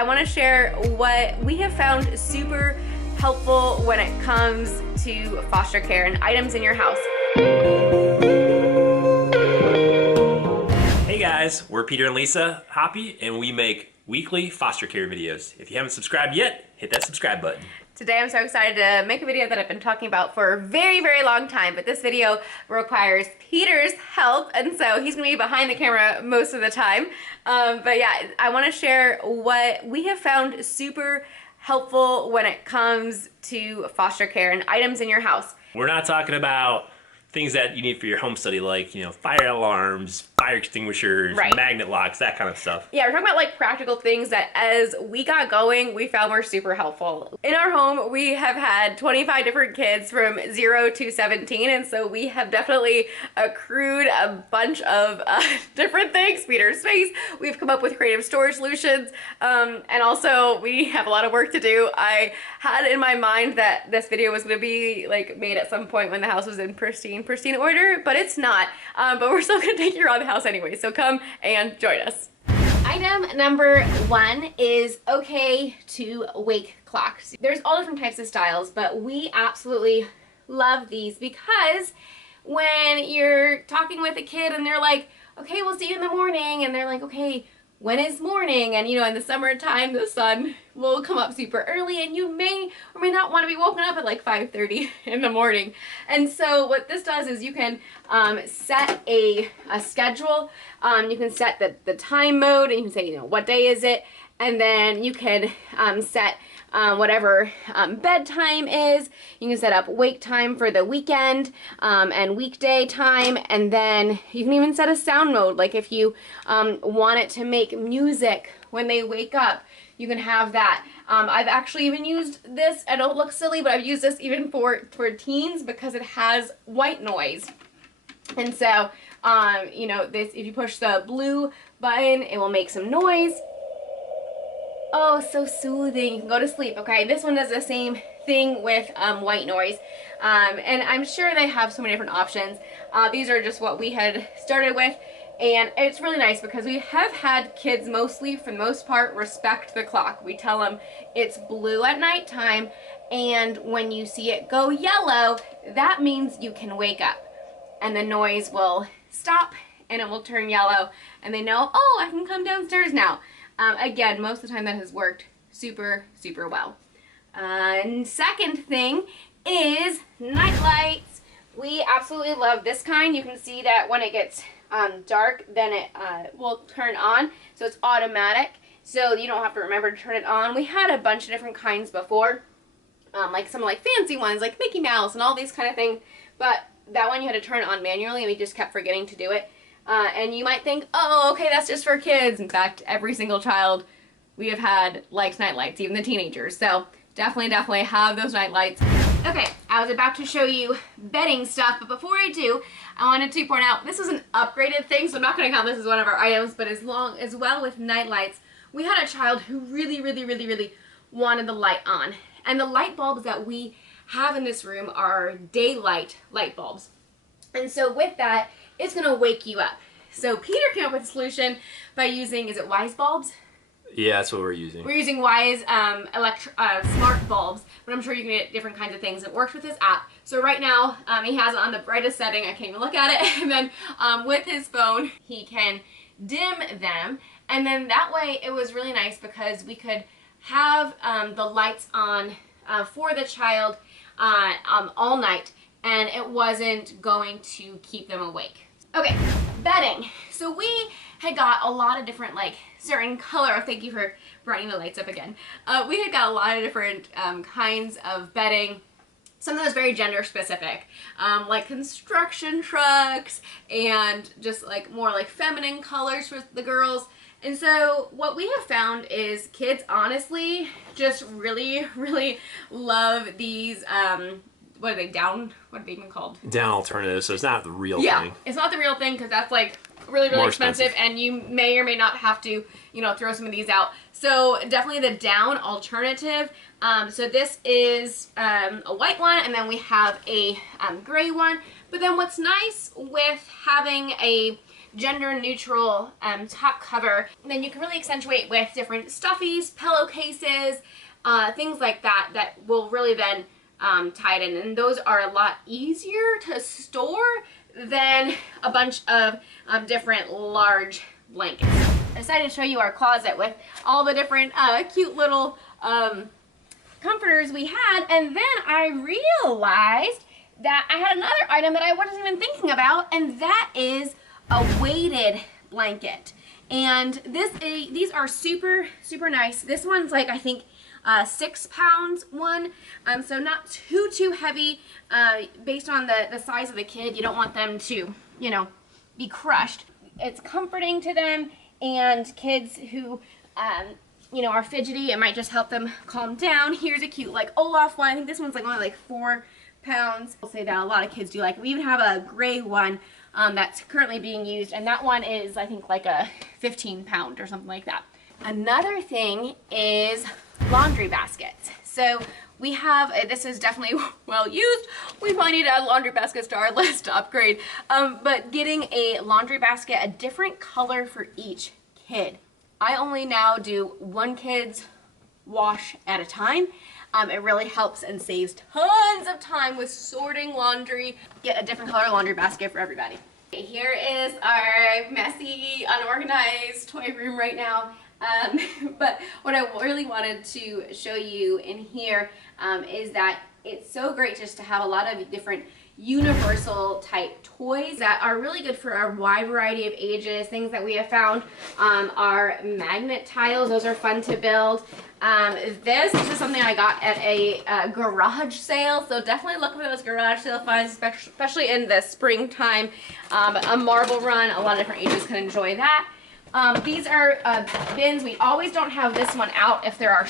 I want to share what we have found super helpful when it comes to foster care and items in your house. Hey guys, we're Peter and Lisa Hoppy, and we make weekly foster care videos. If you haven't subscribed yet, hit that subscribe button. Today I'm so excited to make a video that I've been talking about for a very, very long time, but this video requires Peter's help, and so he's gonna be behind the camera most of the time. But yeah, I wanna share what we have found super helpful when it comes to foster care and items in your house. We're not talking about things that you need for your home study, like, you know, fire alarms, fire extinguishers, right, magnet locks, that kind of stuff. Yeah, we're talking about like practical things that as we got going, we found were super helpful. In our home, we have had 25 different kids from 0 to 17, and so we have definitely accrued a bunch of different things. Peter's face, we've come up with creative storage solutions, and also we have a lot of work to do. I had in my mind that this video was going to be like made at some point when the house was in pristine order, but it's not. But we're still going to take you around the house anyway, so come and join us. Item number 1 is okay to wake clocks. There's all different types of styles, but we absolutely love these because when you're talking with a kid and they're like, okay, we'll see you in the morning, and they're like, okay, when is morning? And you know, in the summertime, the sun will come up super early and you may or may not want to be woken up at like 5:30 in the morning. And so what this does is you can set a schedule. You can set the time mode, and you can say, you know, what day is it? And then you can set whatever bedtime is. You can set up wake time for the weekend and weekday time, and then you can even set a sound mode. Like if you want it to make music when they wake up, you can have that. I've actually even used this. I don't look silly, but I've used this even for teens because it has white noise. And so, you know, this, if you push the blue button, it will make some noise. Oh, so soothing. You can go to sleep, okay? This one does the same thing with white noise. And I'm sure they have so many different options. These are just what we had started with. And it's really nice because we have had kids mostly, for the most part, respect the clock. We tell them it's blue at nighttime, and when you see it go yellow, that means you can wake up. And the noise will stop and it will turn yellow, and they know, oh, I can come downstairs now. Again, most of the time that has worked super, super well. And second thing is night lights. We absolutely love this kind. You can see that when it gets dark, then it will turn on. So it's automatic, so you don't have to remember to turn it on. We had a bunch of different kinds before, like some like fancy ones like Mickey Mouse and all these kind of things. But that one you had to turn it on manually, and we just kept forgetting to do it. And you might think, oh, okay, that's just for kids. In fact, every single child we have had likes night lights, even the teenagers. So definitely have those night lights. Okay, I was about to show you bedding stuff, but before I do, I wanted to point out this is an upgraded thing, so I'm not going to count this as one of our items, but as well with night lights, we had a child who really wanted the light on. And the light bulbs that we have in this room are daylight light bulbs. And so with that, it's going to wake you up. So Peter came up with a solution by using, is it Wise bulbs? Yeah, that's what we're using. We're using Wise smart bulbs, but I'm sure you can get different kinds of things. It works with his app. So right now, he has it on the brightest setting. I can't even look at it. And then with his phone, he can dim them. And then that way, it was really nice because we could have the lights on for the child all night, and it wasn't going to keep them awake. Okay, bedding. So we had got a lot of different, like, certain color. Thank you for brightening the lights up again. We had got a lot of different kinds of bedding. Some of those very gender specific, like construction trucks and just like more like feminine colors for the girls. And so what we have found is kids honestly just really love these, what are they even called? Down alternatives, so it's not the real thing. Yeah, it's not the real thing because that's like really expensive, and you may or may not have to, you know, throw some of these out. So definitely the down alternative. So this is a white one, and then we have a gray one. But then what's nice with having a gender neutral top cover. And then you can really accentuate with different stuffies, pillowcases, things like that that will really then tie it in. And those are a lot easier to store than a bunch of different large blankets. I decided to show you our closet with all the different cute little comforters we had, and then I realized that I had another item that I wasn't even thinking about, and that is a weighted blanket. And these are super nice. This one's like, I think 6 pounds one, so not too heavy. Based on the size of the kid, you don't want them to, you know, be crushed. It's comforting to them, and kids who you know, are fidgety, it might just help them calm down. Here's a cute like Olaf one. I think this one's like only like 4 pounds. I'll say that a lot of kids do like it. We even have a gray one that's currently being used, and that one is, I think, like a 15 pound or something like that. Another thing is laundry baskets. So we have, this is definitely well used. We probably need to add laundry baskets to our list to upgrade. But getting a laundry basket, a different color for each kid. I only now do one kid's wash at a time. It really helps and saves tons of time with sorting laundry. Get a different color laundry basket for everybody. Here is our messy, unorganized toy room right now. But what I really wanted to show you in here is that it's so great just to have a lot of different universal type toys that are really good for a wide variety of ages. Things that we have found are magnet tiles. Those are fun to build. This is something I got at a garage sale, so definitely look for those garage sale finds, especially in the springtime. A marble run, a lot of different ages can enjoy that. These are bins. We always don't have this one out if there are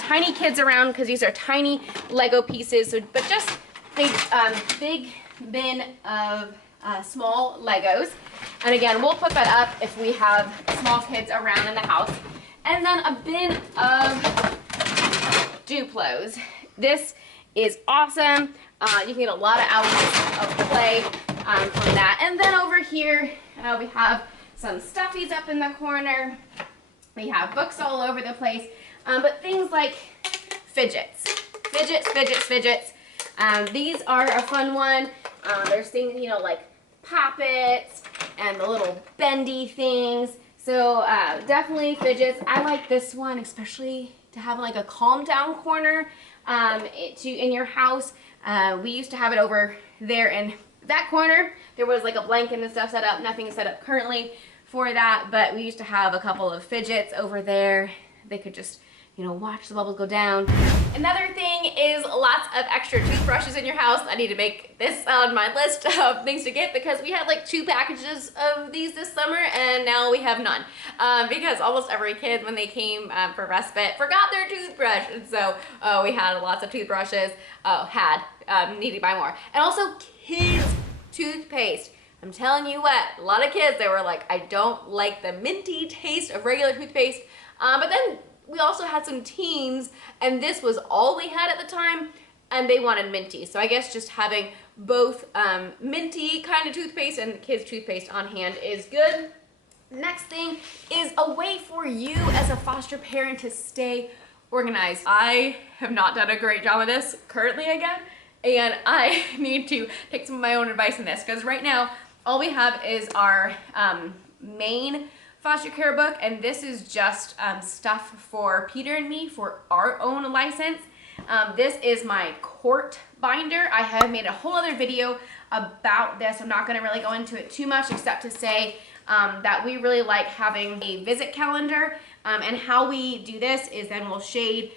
tiny kids around, because these are tiny Lego pieces. So, but just a big bin of small Legos. And again, we'll put that up if we have small kids around in the house. And then a bin of duplos. This is awesome. You can get a lot of hours of play from that. And then over here, we have some stuffies up in the corner. We have books all over the place. But things like fidgets. Fidgets. These are a fun one. There's things, you know, like poppets and the little bendy things. So definitely fidgets. I like this one, especially to have like a calm down corner in your house. We used to have it over there in that corner. There was like a blanket and stuff set up. Nothing is set up currently for that, but we used to have a couple of fidgets over there. They could just, you know, watch the bubbles go down. Another thing is lots of extra toothbrushes in your house. I need to make this on my list of things to get, because we had like 2 packages of these this summer, and now we have none. Because almost every kid, when they came for respite, forgot their toothbrush. And so we had lots of toothbrushes, need to buy more. And also kids' toothpaste. I'm telling you what, a lot of kids, they were like, I don't like the minty taste of regular toothpaste. But then we also had some teens, and this was all we had at the time, and they wanted minty. So I guess just having both minty kind of toothpaste and kids' toothpaste on hand is good. Next thing is a way for you as a foster parent to stay organized. I have not done a great job of this currently again, and I need to take some of my own advice in this, because right now all we have is our main foster care book, and this is just stuff for Peter and me for our own license. This is my court binder. I have made a whole other video about this. I'm not going to really go into it too much, except to say that we really like having a visit calendar, and how we do this is then we'll shade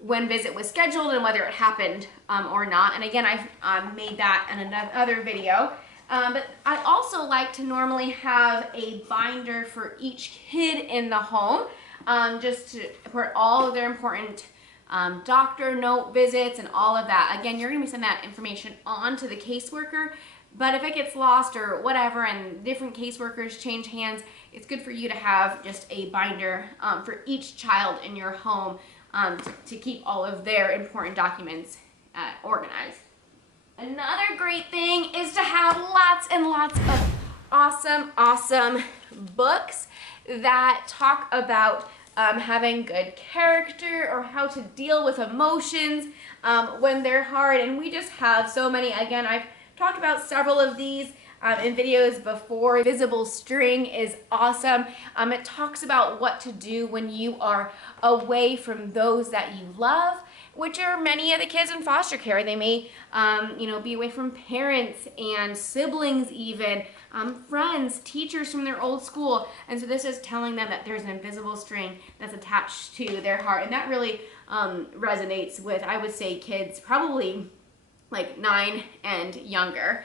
when visit was scheduled and whether it happened or not. And again, I've made that in another video. But I also like to normally have a binder for each kid in the home, just to put all of their important doctor note visits and all of that. Again, you're going to be sending that information on to the caseworker, but if it gets lost or whatever and different caseworkers change hands, it's good for you to have just a binder for each child in your home to keep all of their important documents organized. Another great thing is to have lots and lots of awesome books that talk about having good character or how to deal with emotions when they're hard. And we just have so many. Again, I've talked about several of these in videos before. Visible String is awesome. It talks about what to do when you are away from those that you love, which are many of the kids in foster care. They may, be away from parents and siblings even, friends, teachers from their old school. And so this is telling them that there's an invisible string that's attached to their heart. And that really resonates with, I would say, kids probably like 9 and younger.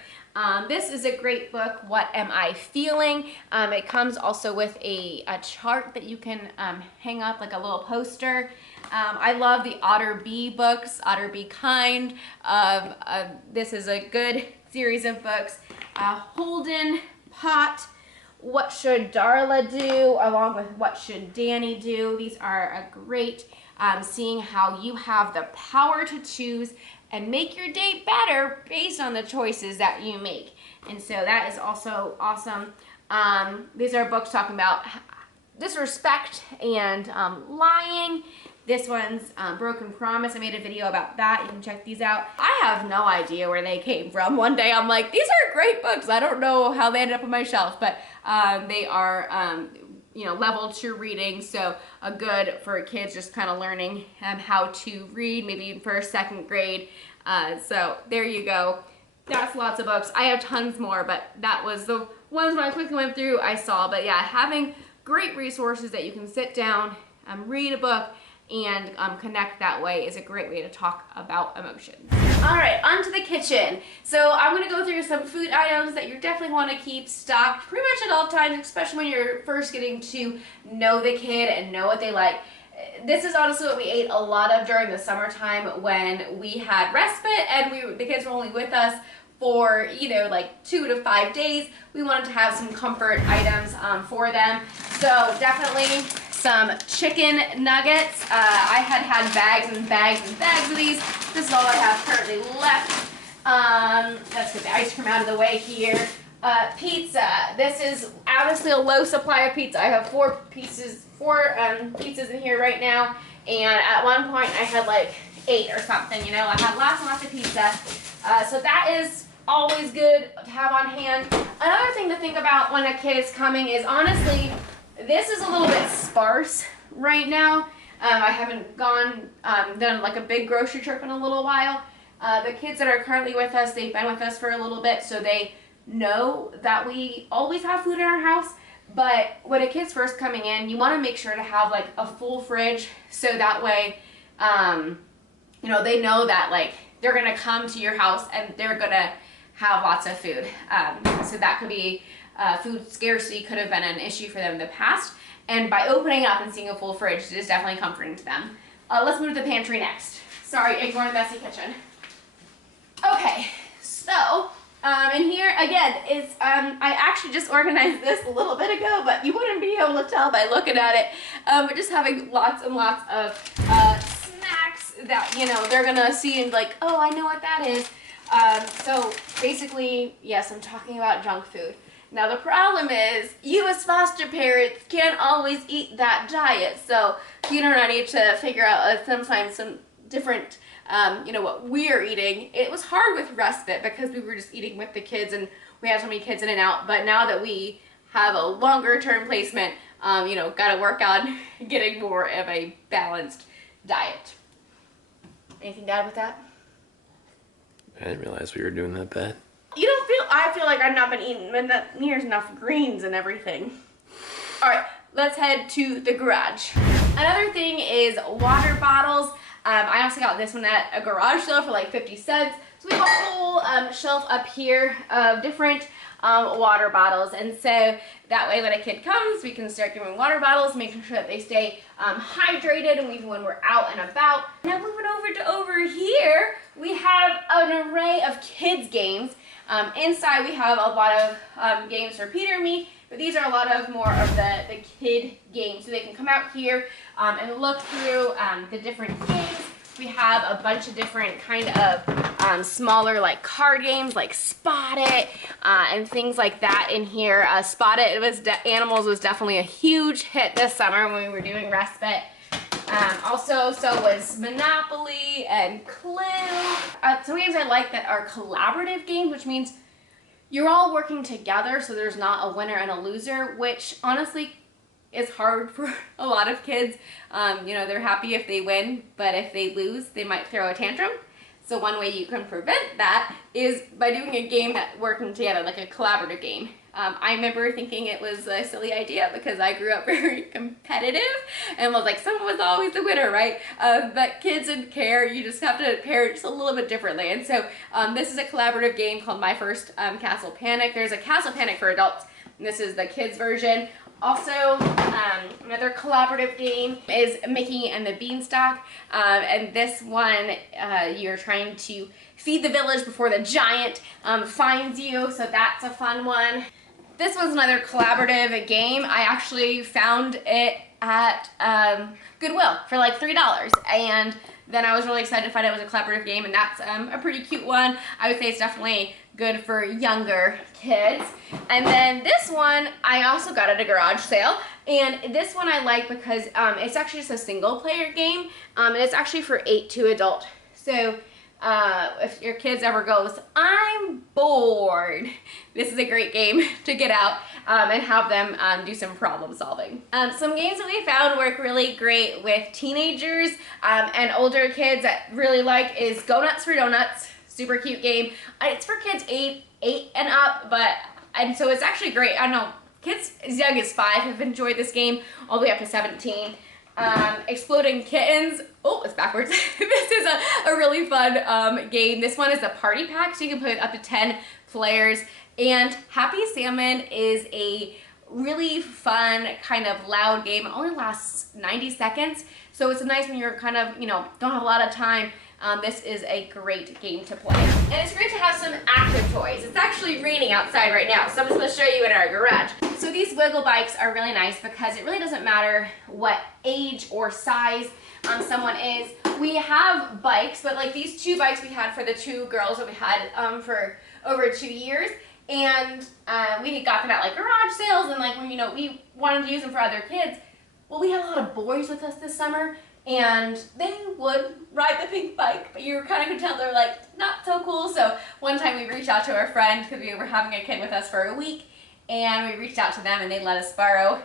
This is a great book, What Am I Feeling? It comes also with a chart that you can hang up, like a little poster. I love the Otter Bee books, Otter Be Kind. This is a good series of books. Holden, Pot, What Should Darla Do, along with What Should Danny Do. These are a great seeing how you have the power to choose and make your day better based on the choices that you make. And so that is also awesome. These are books talking about disrespect and lying. This one's Broken Promise. I made a video about that. You can check these out. I have no idea where they came from. One day I'm like, these are great books. I don't know how they ended up on my shelf, but they are level 2 reading, so good for kids just kind of learning how to read, maybe in first, second grade. So there you go. That's lots of books. I have tons more, but that was the ones when I quickly went through I saw. But yeah, having great resources that you can sit down, read a book, and connect that way is a great way to talk about emotions. All right, onto the kitchen. So I'm gonna go through some food items that you definitely wanna keep stocked pretty much at all times, especially when you're first getting to know the kid and know what they like. This is honestly what we ate a lot of during the summertime when we had respite and the kids were only with us for like 2 to 5 days. We wanted to have some comfort items for them. So definitely some chicken nuggets. I had bags and bags and bags of these. This is all I have currently left. Let's get the ice cream out of the way here. Pizza. This is honestly a low supply of pizza. I have 4 pizzas in here right now, and at one point I had like 8 or something. I had lots and lots of pizza. So that is always good to have on hand. Another thing to think about when a kid is coming is honestly, this is a little bit sparse right now. I haven't done like a big grocery trip in a little while. The kids that are currently with us, they've been with us for a little bit, so they know that we always have food in our house. But when a kid's first coming in, you want to make sure to have like a full fridge, so that way, they know that like they're gonna come to your house and they're gonna have lots of food. So that could be food scarcity could have been an issue for them in the past, and by opening up and seeing a full fridge, it is definitely comforting to them. Let's move to the pantry next. Sorry, ignore the messy kitchen. Okay, so in here again is I actually just organized this a little bit ago, but you wouldn't be able to tell by looking at it. But just having lots and lots of snacks that they're gonna see and like, oh, I know what that is. So basically, yes, I'm talking about junk food. Now the problem is, you as foster parents can't always eat that diet. So Peter and I need to figure out sometimes some different, what we're eating. It was hard with respite because we were just eating with the kids and we had so many kids in and out. But now that we have a longer term placement, got to work on getting more of a balanced diet. Anything to add with that? I didn't realize we were doing that bad. I feel like I've not been eating near enough greens and everything. All right, let's head to the garage. Another thing is water bottles. I also got this one at a garage sale for like 50 cents. So we have a whole shelf up here of different water bottles. And so that way when a kid comes, we can start giving water bottles, making sure that they stay hydrated, and even when we're out and about. Now moving over here, we have an array of kids games. Inside we have a lot of games for Peter and me, but these are a lot of more of the kid games. So they can come out here and look through the different games. We have a bunch of different kind of smaller like card games like Spot It and things like that in here. Spot It was Animals was definitely a huge hit this summer when we were doing respite. Also, so was Monopoly and Clue. Some games I like that are collaborative games, which means you're all working together, so there's not a winner and a loser, which honestly is hard for a lot of kids. You know, they're happy if they win, but if they lose, they might throw a tantrum. So one way you can prevent that is by doing a game that working together, like a collaborative game. I remember thinking it was a silly idea because I grew up very competitive and was like, someone was always the winner, right? But kids didn't care. You just have to pair it just a little bit differently. And so this is a collaborative game called My First Castle Panic. There's a Castle Panic for adults, and this is the kids version. Also, another collaborative game is Mickey and the Beanstalk, and this one you're trying to feed the village before the giant finds you, so that's a fun one. This was another collaborative game. I actually found it at Goodwill for like $3, and then I was really excited to find out it was a collaborative game, and that's a pretty cute one. I would say it's definitely good for younger kids. And then this one I also got at a garage sale, and this one I like because it's actually just a single player game, and it's actually for 8 to adult. So if your kids ever goes, I'm bored, this is a great game to get out and have them do some problem solving. Some games that we found work really great with teenagers and older kids that really like is Go Nuts for Donuts. Super cute game. It's for kids 8 and up, and so it's actually great. I don't know, kids as young as 5 have enjoyed this game all the way up to 17. Exploding Kittens. Oh, it's backwards. This is a really fun game. This one is a party pack, so you can play with up to 10 players. And Happy Salmon is a really fun kind of loud game. It only lasts 90 seconds, so it's nice when you're kind of, you know, don't have a lot of time. This is a great game to play. And it's great to have some active toys. It's actually raining outside right now, so I'm just gonna show you in our garage. So these wiggle bikes are really nice because it really doesn't matter what age or size someone is. We have bikes, but like these 2 bikes we had for the 2 girls that we had for over 2 years. And we got them at like garage sales, and like when, you know, we wanted to use them for other kids. Well, we had a lot of boys with us this summer, and they would ride the pink bike, but you kind of could tell they're like not so cool. So one time we reached out to our friend because we were having a kid with us for a week, and we reached out to them and they let us borrow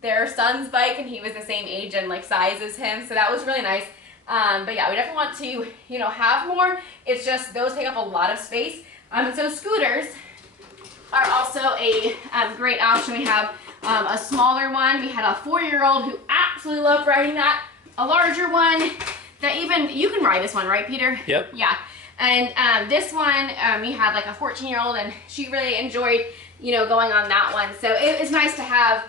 their son's bike, and he was the same age and like size as him, so that was really nice. But yeah, we definitely want to, you know, have more. It's just those take up a lot of space. And so scooters are also a great option. We have a smaller one. We had a 4-year-old who absolutely loved riding that. A larger one that even, you can ride this one, right, Peter? Yep. Yeah. And this one, we had like a 14-year-old, and she really enjoyed, you know, going on that one. So it's nice to have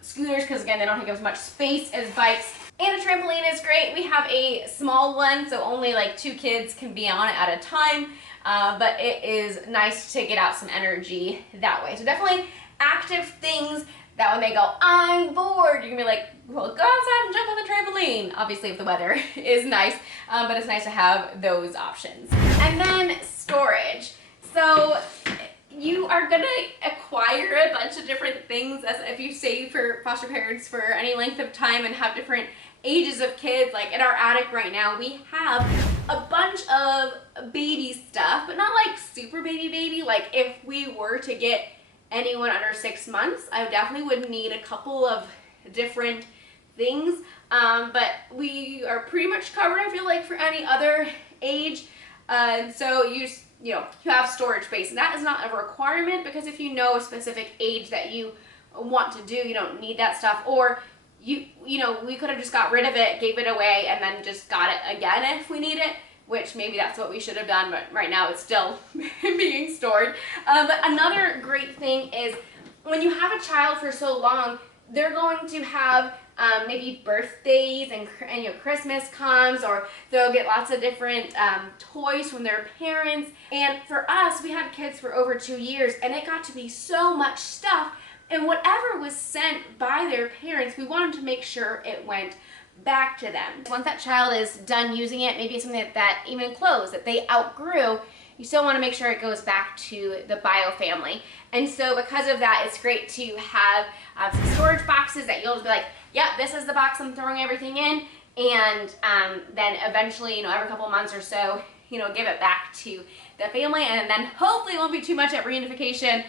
scooters because, again, they don't take as much space as bikes. And a trampoline is great. We have a small one, so only like 2 kids can be on it at a time. But it is nice to get out some energy that way. So definitely active things that when they go, I'm bored, you can be like, well, go outside and jump on the trampoline. Obviously, if the weather is nice, but it's nice to have those options. And then storage. So you are gonna acquire a bunch of different things as if you stay for foster parents for any length of time and have different ages of kids. Like in our attic right now, we have a bunch of baby stuff, but not like super baby. Like if we were to get anyone under 6 months, I definitely would need a couple of different things. But we are pretty much covered, I feel like, for any other age. So you have storage space, and that is not a requirement, because if you know a specific age that you want to do, you don't need that stuff. Or you know, we could have just got rid of it, gave it away, and then just got it again if we need it, which maybe that's what we should have done, but right now it's still being stored. But another great thing is when you have a child for so long, they're going to have maybe birthdays and you know, Christmas comes, or they'll get lots of different toys from their parents. And for us, we had kids for over 2 years, and it got to be so much stuff. And whatever was sent by their parents, we wanted to make sure it went back to them. Once that child is done using it, maybe it's something that even clothes that they outgrew, you still want to make sure it goes back to the bio family. And so because of that, it's great to have some storage boxes that you'll just be like, yep, this is the box I'm throwing everything in. And then eventually, every couple of months or so, give it back to the family. And then hopefully it won't be too much at reunification.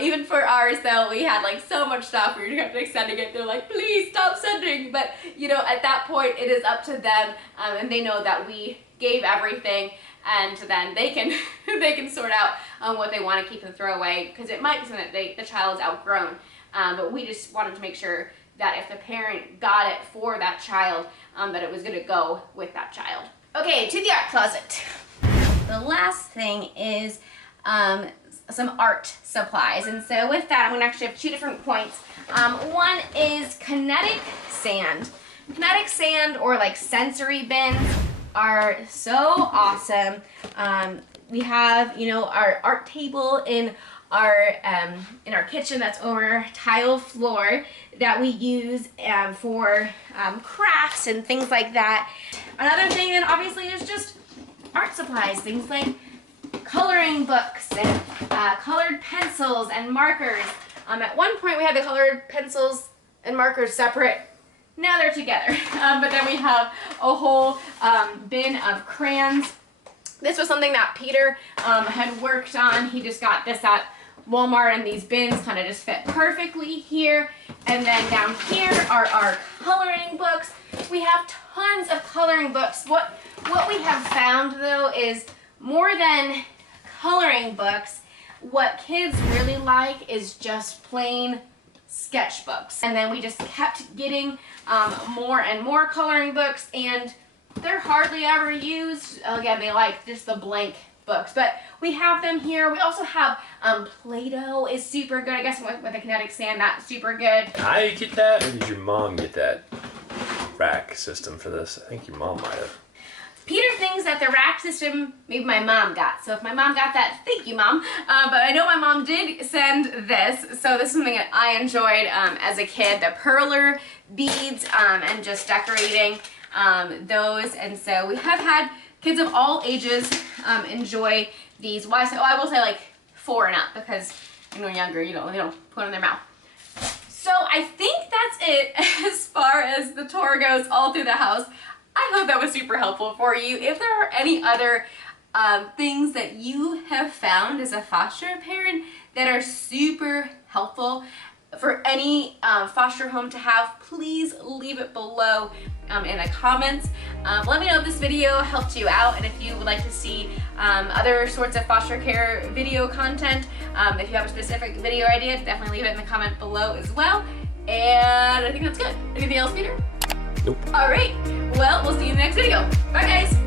Even for ours though, we had like so much stuff, we were just sending it. They're like, please stop sending. But at that point, it is up to them, and they know that we gave everything. And then they can they can sort out what they want to keep and throw away, because it might be something that the child's outgrown. But we just wanted to make sure that if the parent got it for that child, that it was going to go with that child. Okay, to the art closet. The last thing is some art supplies. And so with that, I'm going to actually have 2 different points. One is Kinetic Sand. Kinetic Sand, or like sensory bins, are so awesome. We have, our art table in our kitchen that's over tile floor that we use for crafts and things like that. Another thing then obviously is just art supplies, things like coloring books and colored pencils and markers. At one point we had the colored pencils and markers separate. Now they're together. But then we have a whole bin of crayons. This was something that Peter had worked on. He just got this at Walmart, and these bins kind of just fit perfectly here. And then down here are our coloring books. We have tons of coloring books. What we have found though is, more than coloring books, what kids really like is just plain sketchbooks. And then we just kept getting more and more coloring books, and they're hardly ever used. Again, they like just the blank books, but we have them here. We also have Play-Doh is super good. I guess with the Kinetic Sand, that's super good. I get that, or did your mom get that rack system for this? I think your mom might have. Peter thinks that the rack system, maybe my mom got. So if my mom got that, thank you, Mom. But I know my mom did send this. So this is something that I enjoyed as a kid, the perler beads, and just decorating those. And so we have had kids of all ages enjoy these. Why? So I will say like 4 and up, because younger, they don't put it in their mouth. So I think that's it as far as the tour goes all through the house. I hope that was super helpful for you. If there are any other things that you have found as a foster parent that are super helpful for any foster home to have, please leave it below in the comments. Let me know if this video helped you out, and if you would like to see other sorts of foster care video content. If you have a specific video idea, definitely leave it in the comment below as well. And I think that's good. Anything else, Peter? Nope. All right. Well, we'll see you in the next video. Bye, guys.